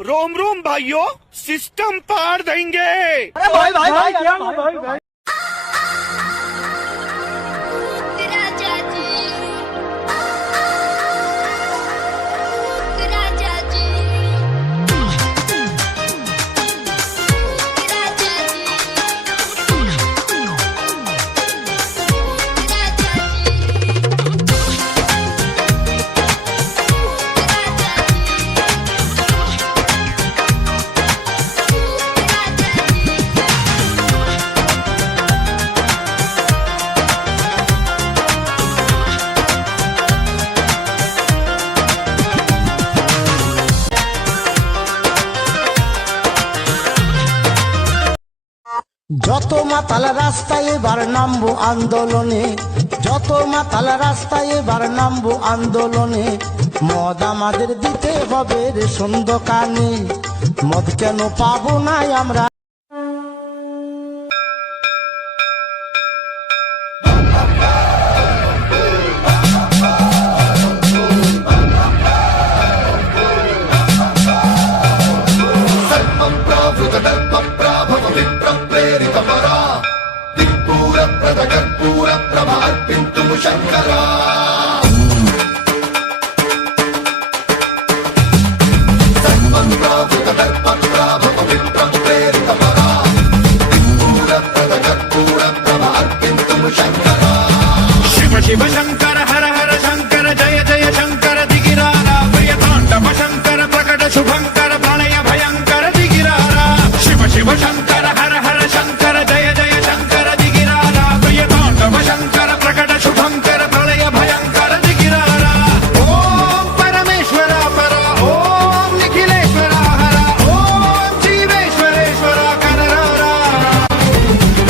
रोम रोम भाइयों, सिस्टम पार देंगे। अरे भाई भाई भाई क्या भाई भाई যত মাতাল রাস্তায় এবার নামবো আন্দোলনে, যত মাতাল রাস্তায় এবার নামবো আন্দোলনে। মদ আমাদের দিতে হবে রেশন দোকানে, মদ কেন পাবো না আমরা? శంకరా శివ శివ శంకర హర హర శంకర జయ జయ శంకర దిగిరారా ప్రియతాండవ శంకర ప్రకట శుభంకర ప్రళయ భయంకర దిగిరారా శివ శివ శంకర హర హర శంకర జయ జయ శంకర దిగిరారా ప్రియతాండవ శంకర ప్రకట శుభంకర ప్రళయ భయంకర దిగిరారా ఓం పరమేశ్వర పర ఓం నిఖిలేశ్వర హర ఓం జీవేశ్వరేశ్వర కరరారా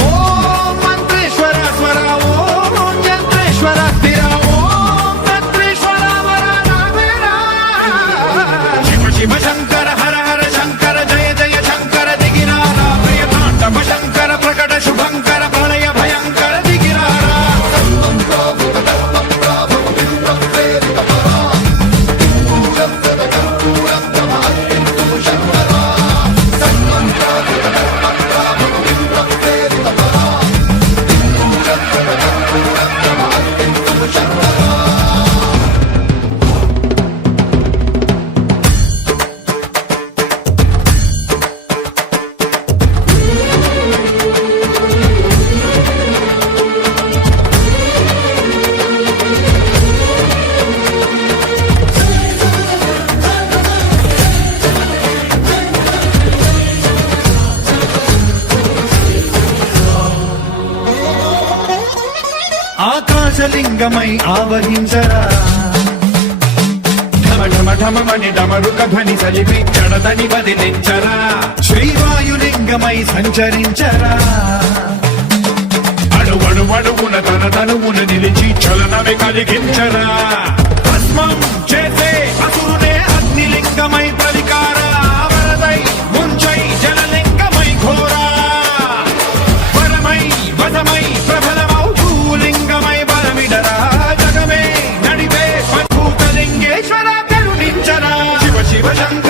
ఓం మంత్రేశ్వర స్వర ఓం యంత్రేశ్వర స్థిర ఓం తంత్రేశ్వర వర నావేరా శివ శివ శంకర హర హర శంకర జయ జయ శంకర దిగిరారా ప్రియతాండవ శంకర ప్రకట శుభంకర ప్రళయ భయంకర దిగిరారా ఆకాశలింగమై ఆవహించరా ఢమ ఢమ ఢమమని డమరుక ధ్వని సలిపి చడదని వదిలించరా శ్రీవాయులింగమై సంచరించరా అణువణువున తన తనువున నిలిచి చలనమే కలిగించరా భస్మం చేసే అసురునే అగ్నిలింగమై ప్రవికారా వరదై ముంచై జలలింగమై ఘోరా వరమై వదమై ప్రబలమౌ భూలింగమై బలమిడరా జగమే నడిపే అద్భుత లింగేశ్వర కరుణించరా శివ శివ శంకర